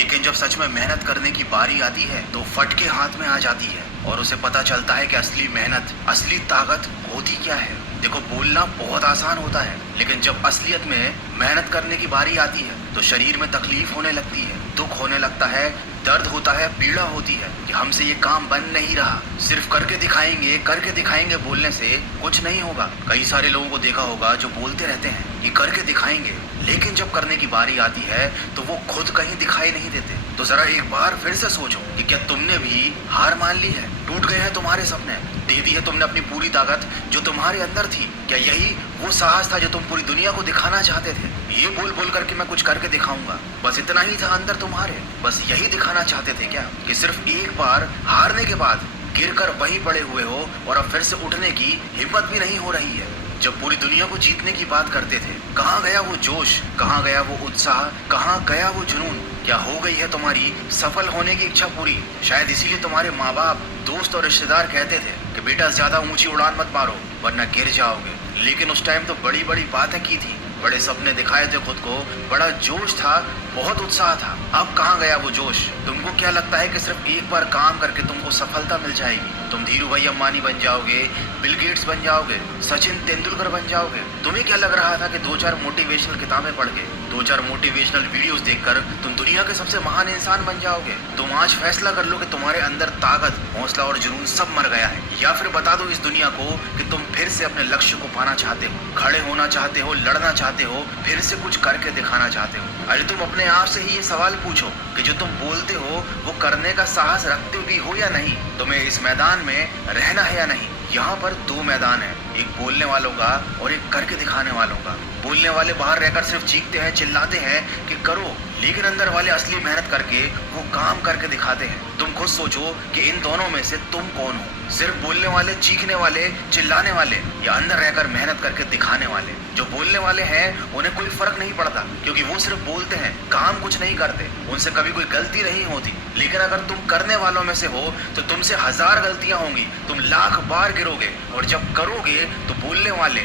लेकिन जब सच में मेहनत करने की बारी आती है तो फटके हाथ में आ जाती है और उसे पता चलता है कि असली मेहनत, असली ताकत होती क्या है। देखो, बोलना बहुत आसान होता है, लेकिन जब असलियत में मेहनत करने की बारी आती है तो शरीर में तकलीफ होने लगती है, दुख होने लगता है, दर्द होता है, पीड़ा होती है कि हमसे ये काम बन नहीं रहा। सिर्फ करके दिखाएंगे बोलने से कुछ नहीं होगा। कई सारे लोगों को देखा होगा जो बोलते रहते हैं कि करके दिखाएंगे, लेकिन जब करने की बारी आती है तो वो खुद कहीं दिखाई नहीं देते। तो जरा एक बार फिर से सोचो कि क्या तुमने भी हार मान ली है? टूट गए हैं तुम्हारे सपने? दे दी है तुमने अपनी पूरी ताकत जो तुम्हारे अंदर थी? क्या यही वो साहस था जो तुम पूरी दुनिया को दिखाना चाहते थे? ये बोल बोल करके मैं कुछ करके दिखाऊंगा, बस इतना ही था अंदर तुम्हारे? बस यही दिखाना चाहते थे क्या कि सिर्फ एक बार हारने के बाद गिरकर वहीं पड़े हुए हो और अब फिर से उठने की हिम्मत भी नहीं हो रही है? जब पूरी दुनिया को जीतने की बात करते थे, कहाँ गया वो जोश, कहाँ गया वो उत्साह, कहाँ गया वो जुनून? क्या हो गई है तुम्हारी सफल होने की इच्छा पूरी? शायद इसीलिए तुम्हारे माँ बाप, दोस्त और रिश्तेदार कहते थे कि बेटा ज्यादा ऊंची उड़ान मत मारो वरना गिर जाओगे। लेकिन उस टाइम तो बड़ी बड़ी बातें की थी, बड़े सपने दिखाए थे खुद को, बड़ा जोश था, बहुत उत्साह था। अब कहाँ गया वो जोश? तुमको क्या लगता है कि सिर्फ एक बार काम करके तुमको सफलता मिल जाएगी? तुम धीरू भाई अंबानी बन जाओगे, बिल गेट्स बन जाओगे, सचिन तेंदुलकर बन जाओगे? तुम्हें क्या लग रहा था कि 2-4 मोटिवेशनल किताबें पढ़ के, 2-4 मोटिवेशनल वीडियोस देखकर तुम दुनिया के सबसे महान इंसान बन जाओगे? तुम आज फैसला कर लो कि तुम्हारे अंदर ताकत, हौसला और जुनून सब मर गया है, या फिर बता दो इस दुनिया को कि तुम फिर से अपने लक्ष्य को पाना चाहते हो, खड़े होना चाहते हो, लड़ना चाहते हो, फिर से कुछ करके दिखाना चाहते हो। अरे तुम अपने आप से ही ये सवाल पूछो कि जो तुम बोलते हो वो करने का साहस रखते भी हो या नहीं? तुम्हें इस मैदान में रहना है या नहीं? यहाँ पर 2 मैदान है, एक बोलने वालों का और एक करके दिखाने वालों का। बोलने वाले बाहर रहकर सिर्फ चीखते हैं, चिल्लाते हैं कि करो, लेकिन अंदर वाले असली मेहनत करके वो काम करके दिखाते हैं। तुम खुद सोचो कि इन दोनों में से तुम कौन हो? सिर्फ बोलने वाले, चीखने वाले, चिल्लाने वाले, या अंदर रहकर मेहनत करके दिखाने वाले? जो बोलने वाले हैं उन्हें कोई फर्क नहीं पड़ता, क्योंकि वो सिर्फ बोलते हैं, काम कुछ नहीं करते, उनसे कभी कोई गलती नहीं होती। लेकिन अगर तुम करने वालों में से हो तो तुमसे 1000 गलतियां होंगी, तुम लाख बार गिरोगे, और जब करोगे तो बोलने वाले,